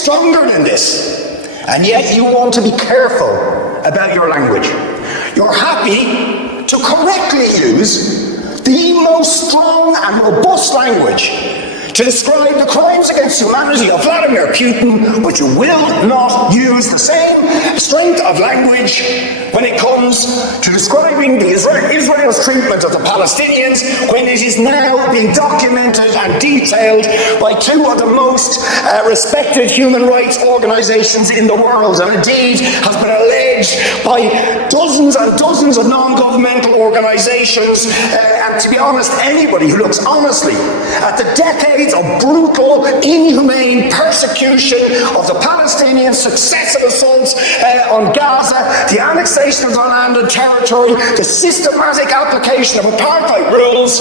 stronger than this. And yet you want to be careful about your language. You're happy to correctly use the most strong and robust language to describe the crimes against humanity of Vladimir Putin, but you will not use the same strength of language when it comes to describing Israel's treatment of the Palestinians, when it is now being documented and detailed by two of the most respected human rights organizations in the world, and indeed has been alleged by dozens and dozens of non-governmental organizations, and to be honest, anybody who looks honestly at the decades of brutal, inhumane persecution of the Palestinians, successive assaults on Gaza, the annexation of their land and territory, the systematic application of apartheid rules,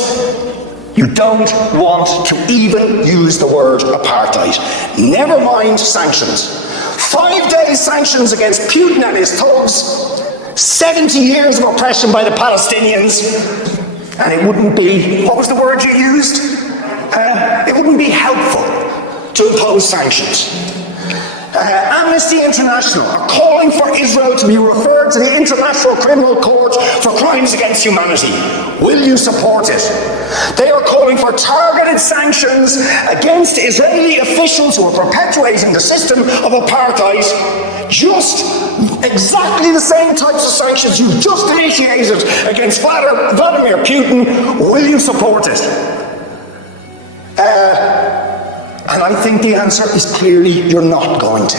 you don't want to even use the word apartheid. Never mind sanctions. 5 days sanctions against Putin and his thugs, 70 years of oppression by the Palestinians, and it wouldn't be, what was the word you used? It wouldn't be helpful to impose sanctions. Amnesty International are calling for Israel to be referred to the International Criminal Court for crimes against humanity. Will you support it? They are calling for targeted sanctions against Israeli officials who are perpetuating the system of apartheid. Just exactly the same types of sanctions you've just initiated against Vladimir Putin. Will you support it? And I think the answer is clearly you're not going to.